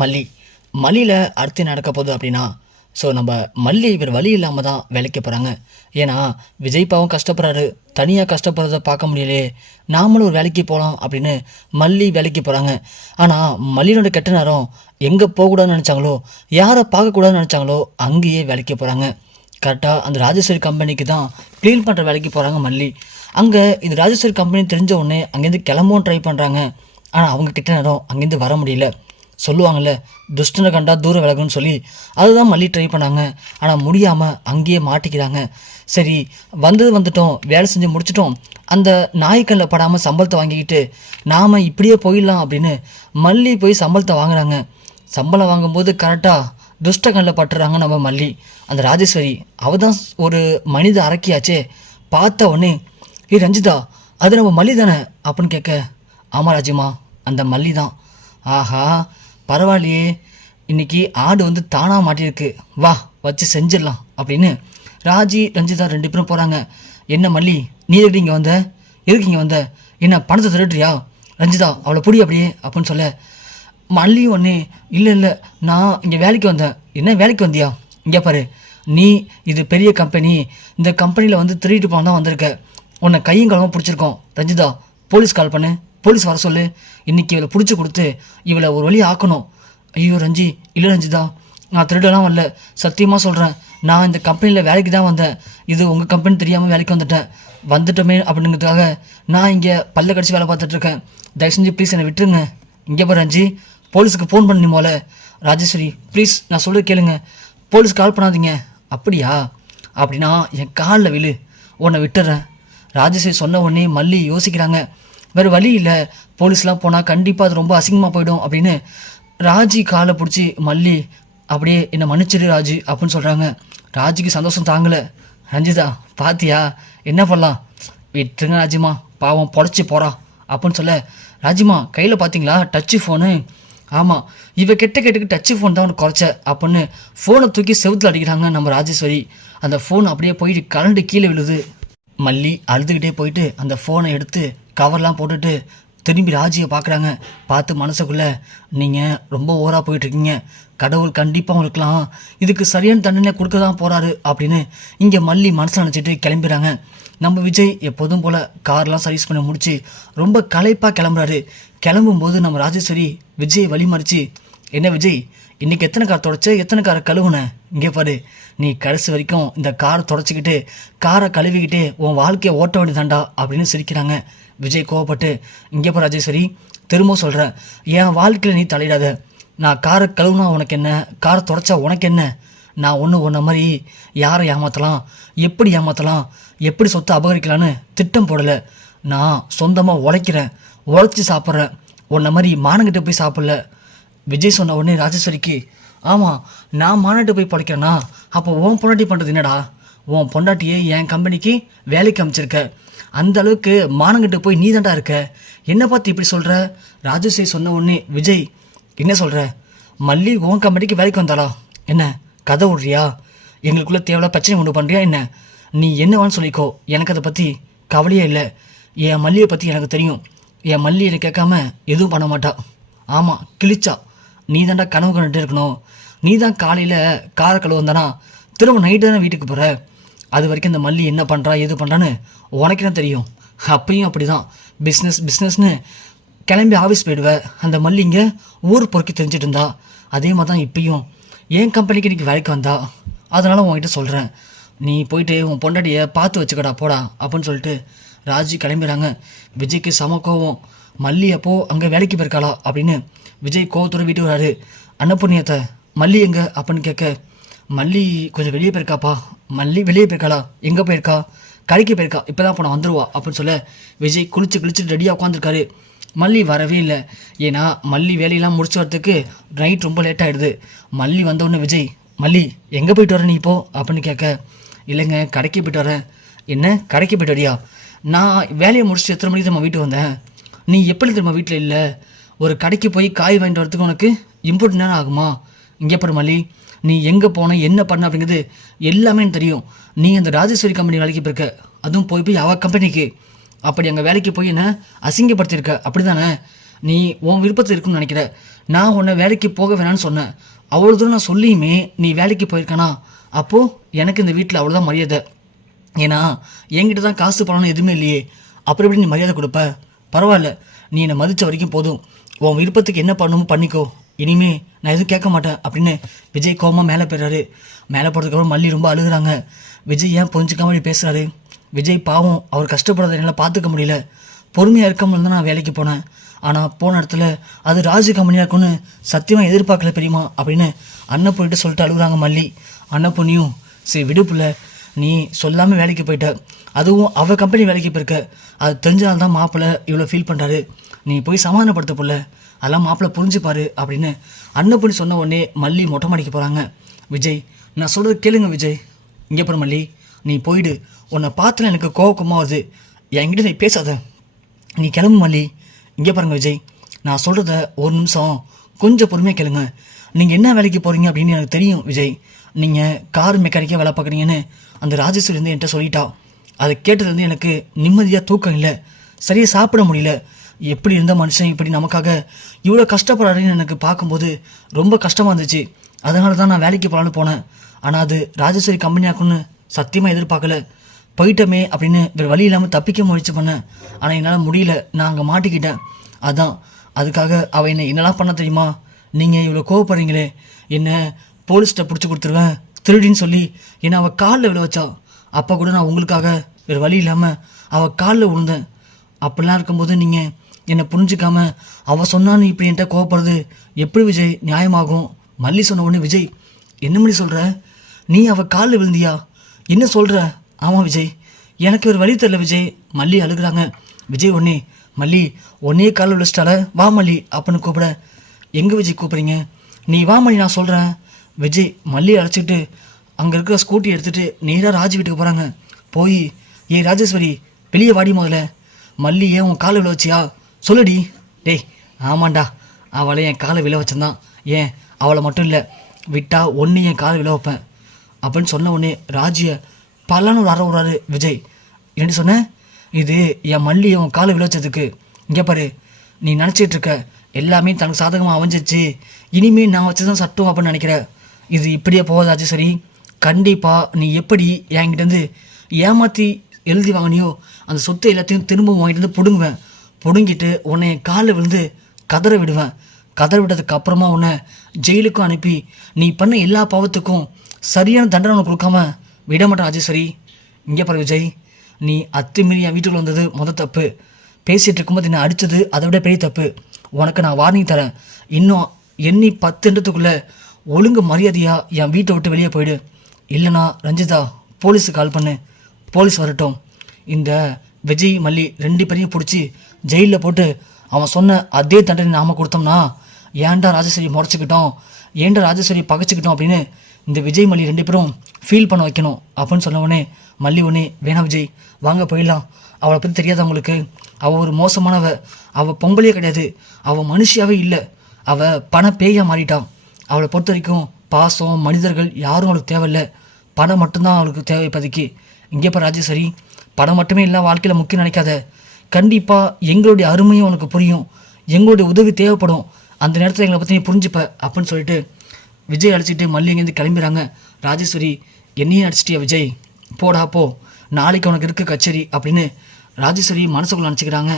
மல்லி. மல்லியில் அடுத்து நடக்க போகுது அப்படின்னா, ஸோ நம்ம மல்லி இவர் வழி இல்லாமல் தான் வேலைக்கு போகிறாங்க. ஏன்னா விஜய் பாவம் கஷ்டப்படுறாரு, தனியாக கஷ்டப்படுறத பார்க்க முடியலையே, நாமளும் ஒரு வேலைக்கு போகலாம் அப்படின்னு மல்லி வேலைக்கு போகிறாங்க. ஆனால் மல்லியோட கெட்ட நேரம் எங்கே போகக்கூடாதுன்னு நினச்சாங்களோ, யாரை பார்க்கக்கூடாதுன்னு நினச்சாங்களோ அங்கேயே வேலைக்கு போகிறாங்க. கரெக்டாக அந்த ராஜேஸ்வரி கம்பெனிக்கு தான் க்ளீன் பண்ணுற வேலைக்கு போகிறாங்க மல்லி. அங்கே இது ராஜேஸ்வரி கம்பெனி தெரிஞ்ச உடனே அங்கேருந்து கிளம்பவும் ட்ரை பண்ணுறாங்க. ஆனால் அவங்க கிட்ட நேரம் அங்கேருந்து வர முடியல. சொல்லுவாங்கள்ல, துஷ்டனை கண்டா தூரம் விலகுன்னு சொல்லி, அதுதான் மல்லி ட்ரை பண்ணாங்க. ஆனால் முடியாமல் அங்கேயே மாட்டிக்கிறாங்க. சரி, வந்துட்டோம், வேலை செஞ்சு முடிச்சிட்டோம், அந்த நாய்க்கல்ல படாமல் சம்பளத்தை வாங்கிக்கிட்டு நாம் இப்படியே போயிடலாம் அப்படின்னு மல்லி போய் சம்பளத்தை வாங்குறாங்க. சம்பளம் வாங்கும்போது கரெக்டாக துஷ்ட கண்ணில் பட்டுறாங்க நம்ம மல்லி. அந்த ராஜேஸ்வரி அவ தான் ஒரு மனித அரக்கியாச்சே. பார்த்த உடனே, ரஞ்சிதா, அது நம்ம மல்லி தானே அப்படின்னு கேட்க, ஆமாம் ராஜிமா, அந்த மல்லி தான். ஆஹா, பரவாயில்லையே, இன்னைக்கு ஆடு வந்து தானாக மாட்டியிருக்கு, வா வச்சு செஞ்சிடலாம் அப்படின்னு ராஜி ரஞ்சிதா 2 பேரும் போகிறாங்க. என்ன மல்லி, நீ எதுக்கு இங்கே வந்த, எதுக்கு இங்கே வந்த, என்ன பணத்தை திருடுறியா, ரஞ்சிதா அவளை புடி அப்படியே அப்படின்னு சொல்ல, மல்லி ஒன்றே, இல்லை நான் இங்கே வேலைக்கு வந்தேன். என்ன வேலைக்கு வந்தியா, இங்கே பாரு, நீ இது பெரிய கம்பெனி, இந்த கம்பெனியில் வந்து திருடிட்டு போன தான் வந்திருக்க, உன்னை கையும் களமாக பிடிச்சிருக்கோம். ரஞ்சிதா, போலீஸ் கால் பண்ணு, போலீஸ் வர சொல்லு, இன்றைக்கி இவளை பிடிச்சி கொடுத்து இவளை ஒரு வழி ஆக்கணும். ஐயோ ரஞ்சி, இல்லை ரஞ்சிதா, நான் திருடலாம் வரல, சத்தியமாக சொல்கிறேன், நான் இந்த கம்பெனியில் வேலைக்கு தான் வந்தேன், இது உங்கள் கம்பெனி தெரியாமல் வேலைக்கு வந்துட்டோமே அப்படிங்கிறதுக்காக நான் இங்கே பல்ல கடிச்சு வேலை பார்த்துட்ருக்கேன். தயவு செஞ்சு ப்ளீஸ் என்னை விட்டுருங்க. இங்கே பாரு ரஞ்சி, போலீஸுக்கு ஃபோன் பண்ணி போல. ராஜேஸ்வரி ப்ளீஸ், நான் சொல்ல கேளுங்க, போலீஸ் கால் பண்ணாதீங்க. அப்படியா, அப்படின்னா என் காலில் விழு, உன்னை விட்டுறேன். ராஜேஸ்வரி சொன்ன உடனே மல்லி யோசிக்கிறாங்க. வேறு வழி இல்லை, போலீஸ்லாம் போனால் கண்டிப்பாக அது ரொம்ப அசிங்கமாக போயிடும் அப்படின்னு ராஜி காலை பிடிச்சி மல்லி அப்படியே என்னை மன்னிச்சிடு ராஜி அப்படின்னு சொல்கிறாங்க. ராஜிக்கு சந்தோஷம் தாங்கலை. ரஞ்சிதா பாத்தியா, என்ன பண்ணலாம், விட்டுருங்க ராஜிமா, பாவம் பொழைச்சி போகிறா அப்படின்னு சொல்ல, ராஜிமா கையில் பார்த்தீங்களா டச்சு ஃபோனு, ஆமாம் இவ கேட்டுக்கு டச்சு ஃபோன் தான் ஒன்று குறைச்ச அப்படின்னு ஃபோனை தூக்கி செவுத்தில் அடிக்கிறாங்க நம்ம ராஜேஸ்வரி. அந்த ஃபோன் அப்படியே போயிட்டு கரண்டு கீழே விழுது. மல்லி அழுதுகிட்டே போயிட்டு அந்த ஃபோனை எடுத்து கவர்லாம் போட்டுட்டு திரும்பி ராஜியை பார்க்குறாங்க. பார்த்து மனசுக்குள்ளே, நீங்கள் ரொம்ப ஓவராக போயிட்டுருக்கீங்க, கடவுள் கண்டிப்பாக உங்களுக்குலாம் இதுக்கு சரியான தண்டனை கொடுக்க தான் போகிறாரு அப்படின்னு இங்கே மல்லி மனசில் நினச்சிட்டு கிளம்பிடுறாங்க. நம்ம விஜய் எப்போதும் போல் கார்லாம் சர்வீஸ் பண்ணி முடிச்சு ரொம்ப களைப்பாக கிளம்புறாரு. கிளம்பும்போது நம்ம ராஜேஸ்வரி விஜய் வழி மறிச்சு, என்ன விஜய், இன்றைக்கி எத்தனை கார் தொடச்ச, எத்தனை காரை கழுவுன, இங்கே பாரு, நீ கடைசி வரைக்கும் இந்த காரை தொடச்சிக்கிட்டு காரை கழுவிக்கிட்டே உன் வாழ்க்கையை ஓட்ட வேண்டியதாண்டா அப்படின்னு சிரிக்கிறாங்க. விஜய் கோவப்பட்டு, இங்கே பாரு ராஜேஸ்வரி, திரும்ப சொல்கிறேன், என் வாழ்க்கையில் நீ தலையிடாத, நான் காரை கழுவுனா உனக்கு என்ன, காரை தொடச்சா உனக்கு என்ன, நான் உன்ன மாதிரி யாரை ஏமாற்றலாம், எப்படி சொத்தை அபகரிக்கலான்னு திட்டம் போடலை, நான் சொந்தமாக உழைக்கிறேன், உழைச்சி சாப்பிட்றேன், உன்ன மாதிரி மானங்கிட்ட போய் சாப்பிடல. விஜய் சொன்ன உடனே ராஜேஸ்வரிக்கு, ஆமாம் நான் மாநாட்டு போய் படைக்கிறேன்னா அப்போ உன் பொண்டாட்டி பண்ணுறது என்னடா, உன் பொண்டாட்டியை என் கம்பெனிக்கு வேலைக்கு அமைச்சிருக்க, அந்த அளவுக்கு மானங்கிட்ட போய் நீ தாண்டா இருக்க, என்னை பார்த்து இப்படி சொல்கிற. ராஜேஸ்வரி சொன்ன உடனே விஜய், என்ன சொல்கிற, மல்லி உன் கம்பெனிக்கு வேலைக்கு வந்தாளா, என்ன கதை விட்றியா, எங்களுக்குள்ளே தேவையில்ல பிரச்சனை கொண்டு பண்ணுறியா என்ன, நீ என்ன வேணும்னு சொல்லிக்கோ, எனக்கு அதை பற்றி கவலையே இல்லை, என் மல்லியை பற்றி எனக்கு தெரியும், என் மல்லி என்னை கேட்காம எதுவும் பண்ண மாட்டா. ஆமாம் கிழிச்சா, நீ தாண்டா கனவு கண்டுட்டு இருக்கணும், நீ தான் காலையில் காரை கழுவு வந்தானா திரும்ப நைட்டு தானே வீட்டுக்கு போகிற, அது வரைக்கும் இந்த மல்லி என்ன பண்ணுறா எது பண்ணுறான்னு உனக்கு என்ன தெரியும். அப்பயும் அப்படி தான் பிஸ்னஸ்னு கிளம்பி ஆஃபீஸ் போயிடுவேன், அந்த மல்லி இங்கே ஊர் பொறுக்கி தெரிஞ்சிட்டு இருந்தா, அதே மாதிரி தான் இப்பயும் என் கம்பெனிக்கு இன்றைக்கி வேலைக்கு வந்தா, அதனால் உன்கிட்ட சொல்கிறேன், நீ போயிட்டு உன் பொண்டாட்டியை பார்த்து வச்சுக்கடா போடா அப்படின்னு சொல்லிட்டு ராஜி கிளம்பிடுறாங்க. விஜய்க்கு சம கோவம், மல்லி அப்போ அங்கே வேலைக்கு போயிருக்காளா அப்படின்னு விஜய் கோவத்தோட வீட்டுக்கு வராரு. அன்னபூர்ணியத்தை மல்லி எங்கே அப்படின்னு கேட்க, மல்லி கொஞ்சம் வெளியே போயிருக்காப்பா, மல்லி வெளியே போயிருக்காளா, எங்கே போயிருக்கா, கடைக்கு போயிருக்கா, இப்போ தான் அப்போ நான் வந்துடுவா அப்படின்னு சொல்ல விஜய் குளிச்சுட்டு ரெடியாக உட்காந்துருக்காரு. மல்லி வரவே இல்லை. ஏன்னா மல்லி வேலையெல்லாம் முடிச்சு வரத்துக்கு நைட் ரொம்ப லேட் ஆகிடுது. மல்லி வந்தோடனே விஜய், மல்லி எங்கே போயிட்டு வர நீ இப்போ அப்படின்னு கேட்க, இல்லைங்க கடைக்கு போயிட்டு வரேன். என்ன கடைக்கு போயிட்டு வரியா, நான் வேலையை முடிச்சுட்டு எத்தனை மணிக்கு நம்ம வீட்டுக்கு வந்தேன், நீ எப்படி திரும்ப வீட்டில் இல்லை, ஒரு கடைக்கு போய் காய் வாங்கிட்டு வரதுக்கு உனக்கு இம்பார்ட்டன் நேரம் ஆகுமா, இங்கே பாரு மல்லி, நீ எங்கே போன என்ன பண்ண அப்படிங்கிறது எல்லாமே எனக்கு தெரியும், நீ அந்த ராஜேஸ்வரி கம்பெனி வேலைக்கு போயிருக்க, அதுவும் போய் அவள் கம்பெனிக்கு, அப்படி அங்கே வேலைக்கு போய் என்ன அசிங்கப்படுத்தியிருக்க அப்படி தானே, நீ உன் விருப்பத்தில் இருக்குன்னு நினைக்கிற. நான் உன்னை வேலைக்கு போக வேணான்னு சொன்னேன். அவ்வளோ தூரம் நான் சொல்லியுமே நீ வேலைக்கு போயிருக்கானா? அப்போது எனக்கு இந்த வீட்டில் அவ்வளோதான் மரியாதை. ஏன்னா என்கிட்ட தான் காசு பணம்னு எதுவுமே இல்லையே. அப்புறம் எப்படி நீ மரியாதை கொடுப்ப? பரவாயில்ல, நீ என்னை மதித்த வரைக்கும் போதும். உன் விருப்பத்துக்கு என்ன பண்ணணுமோ பண்ணிக்கோ. இனிமே நான் எதுவும் கேட்க மாட்டேன் அப்படின்னு விஜய் கோவமாக மேலே போயிடுறாரு. மேலே போகிறதுக்கப்புறம் மல்லி ரொம்ப அழுகுறாங்க. விஜய் ஏன் புரிஞ்சுக்காம இப்படி பேசுகிறாரு? விஜய் பாவம், அவர் கஷ்டப்படுறத என்னால் பார்த்துக்க முடியல. பொறுமையாக இருக்காமல் தான் நான் வேலைக்கு போனேன். ஆனால் போன இடத்துல அது ராஜு கம்பெனியாக இருக்குன்னு சத்தியமாக எதிர்பார்க்கல பெரியமா அப்படின்னு அன்னப்பொண்ணிட்டு சொல்லிட்டு அழுகுறாங்க மல்லி. அன்னப்பொண்ணியும் சரி விடுப்புல, நீ சொல்லாமல் வேலைக்கு போயிட்ட, அதுவும் அவள் கம்பெனி வேலைக்கு போயிருக்க. அது தெரிஞ்சனால்தான் மாப்பிள்ளை இவ்வளோ ஃபீல் பண்ணுறாரு. நீ போய் சமாதானப்படுத்த போல, அதெல்லாம் மாப்பிள்ளை புரிஞ்சுப்பாரு அப்படின்னு அன்னப்பொண்ணி சொன்ன உடனே மல்லி மொட்டை மாடிக்க போகிறாங்க. விஜய், நான் சொல்கிறது கேளுங்க விஜய். இங்கே போகிற மல்லி, நீ போயிடு. உன்னை பார்த்துல எனக்கு கோவக்கமாக வருது. என்கிட்ட நீ பேசாத, நீ கிளம்பு மல்லி. இங்கே பாருங்க விஜய், நான் சொல்கிறத ஒரு நிமிஷம் கொஞ்சம் பொறுமையாக கேளுங்க. நீங்கள் என்ன வேலைக்கு போகிறீங்க அப்படின்னு எனக்கு தெரியும் விஜய். நீங்கள் கார் மெக்கானிக்காக வேலை பார்க்குறீங்கன்னு அந்த ராஜேஸ்வரி வந்து என்கிட்ட சொல்லிட்டா. அதை கேட்டதுலேருந்து எனக்கு நிம்மதியாக தூக்கம் இல்லை, சரியாக சாப்பிட முடியல. எப்படி இருந்த மனுஷன் இப்படி நமக்காக இவ்வளோ கஷ்டப்படுறாருன்னு எனக்கு பார்க்கும்போது ரொம்ப கஷ்டமாக இருந்துச்சு. அதனால தான் நான் வேலைக்கு போகலான்னு போனேன். ஆனால் அது ராஜேஸ்வரி கம்பெனியாக்குன்னு சத்தியமாக எதிர்பார்க்கல. போயிட்டோமே அப்படின்னு வேறு வழி இல்லாமல் தப்பிக்க முயற்சி பண்ணேன். ஆனால் என்னால் முடியல, நான் அங்கே மாட்டிக்கிட்டேன். அதான் அதுக்காக அவள் என்னெல்லாம் பண்ண தெரியுமா? நீங்கள் இவ்வளோ கோவப்படுறீங்களே, என்னை போலீஸ்கிட்ட பிடிச்சி கொடுத்துருவேன் திருடின்னு சொல்லி என்னை அவள் காலில் விழ வச்சா. அப்போ கூட நான் உங்களுக்காக வேறு வழி இல்லாமல் அவள் காலில் விழுந்தேன். அப்படிலாம் இருக்கும்போது நீங்கள் என்னை புரிஞ்சிக்காம அவள் சொன்னான்னு இப்படி என்கிட்ட கோவப்படுறது எப்படி விஜய் நியாயமாகும்? மல்லி சொன்ன உடனே விஜய், என்ன மாதிரி சொல்கிற? நீ அவள் காலில் விழுந்தியா? என்ன சொல்கிற? ஆமாம் விஜய், எனக்கு ஒரு வழி தெரியல விஜய். மல்லி அழுகுறாங்க. விஜய் ஒன்னே, மல்லி ஒன்னே காலில் விழிச்சிட்டால, வா மல்லி அப்படின்னு கூப்பிட. எங்கே விஜய் கூப்பிட்றீங்க? நீ வா மல்லி, நான் சொல்கிறேன். விஜய் மல்லி அழைச்சிட்டு அங்கே இருக்கிற ஸ்கூட்டி எடுத்துகிட்டு நேராக ராஜ் வீட்டுக்கு போகிறாங்க. போய், ஏ ராஜேஸ்வரி வெளியே வாடி முதல்ல. மல்லி ஏன் உன் காலை விழ வச்சியா? சொல்லுடி. டேய் ஆமாண்டா, அவளை என் காலை விழ வச்சந்தான். ஏன் அவளை மட்டும் இல்லை, விட்டா ஒன்று என் காலை விழ வைப்பேன் அப்படின்னு சொன்ன உடனே ராஜியை பல்லான்னு ஒரு அற விடுறாரு விஜய். என்ன சொன்ன? இது என் மல்லியை உன் காலை விழ வச்சதுக்கு. இங்கே பாரு, நீ நினச்சிட்டு இருக்க எல்லாமே தனக்கு சாதகமாக அமைஞ்சிச்சு, இனிமேல் நான் வச்சு தான் சட்டம் அப்படின்னு நினைக்கிற. இது இப்படியே போகாதாச்சு. சரி, கண்டிப்பாக நீ எப்படி என்கிட்டேருந்து ஏமாற்றி எழுதி வாங்கினியோ அந்த சொத்தை எல்லாத்தையும் திரும்ப வாங்கிட்டு வந்து பிடுங்குவேன். பிடுங்கிட்டு உன்னை என் காலில் விழுந்து கதற விடுவேன். கதற விட்டதுக்கு அப்புறமா உன்னை ஜெயிலுக்கும் அனுப்பி நீ பண்ண எல்லா பாவத்துக்கும் சரியான தண்டனை உனக்கு கொடுக்காம விட மாட்டேன் ராஜேஸ்வரி. இங்கே பாரு விஜய், நீ அத்துமீறி என் வீட்டுக்குள்ள வந்தது முதல் தப்பு. பேசிகிட்டு இருக்கும்போது என்னை அடித்தது அதை விட பெரிய தப்பு. உனக்கு நான் வார்னிங் தரேன். இன்னும் எண்ணி 10 நிமிடத்துக்குள்ளே ஒழுங்கு மரியாதையாக என் வீட்டை விட்டு வெளியே போயிடு. இல்லைனா ரஞ்சிதா போலீஸுக்கு கால் பண்ணு, போலீஸ் வரட்டும். இந்த விஜய் மல்லி 2 பேரையும் பிடிச்சி ஜெயிலில் போட்டு அவன் சொன்ன அதே தண்டனை நாம் கொடுத்தோம்னா ஏன்டா ராஜேஸ்வரி முறைச்சிக்கிட்டோம், ஏன்டா ராஜேஸ்வரி பகைச்சிக்கிட்டோம் அப்படின்னு இந்த விஜய் மல்லி 2 பேரும் ஃபீல் பண்ண வைக்கணும் அப்படின்னு சொன்ன உடனே மல்லி உடனே, வேணாம் விஜய் வாங்க போயிடலாம். அவளை பற்றி தெரியாத அவங்களுக்கு, அவள் ஒரு மோசமானவ, அவள் பொம்பளையே கிடையாது, அவள் மனுஷியாகவே இல்லை, அவள் பண பேயாக மாறிட்டான். அவளை பொறுத்த வரைக்கும் பாசம் மனிதர்கள் யாரும் அவளுக்கு தேவையில்லை, பணம் மட்டும்தான் அவளுக்கு தேவை இப்போதைக்கு. இங்கே இப்போ ராஜேஸ்வரி, பணம் மட்டுமே இல்லை வாழ்க்கையில் முக்கியம் நினைக்காத. கண்டிப்பாக எங்களுடைய அருமையும் உனக்கு புரியும், எங்களுடைய உதவி தேவைப்படும், அந்த நேரத்தில் எங்களை பற்றி நீ புரிஞ்சுப்ப அப்படின்னு சொல்லிட்டு விஜய் அடிச்சுட்டு மல்லி இங்கேருந்து கிளம்பிடுறாங்க. ராஜேஸ்வரி, என்னையும் அடிச்சிட்டியா விஜய், போடா போ, நாளைக்கு உனக்கு இருக்க கச்சேரி அப்படின்னு ராஜேஸ்வரி மனசுக்குள்ள நினச்சிக்கிறாங்க.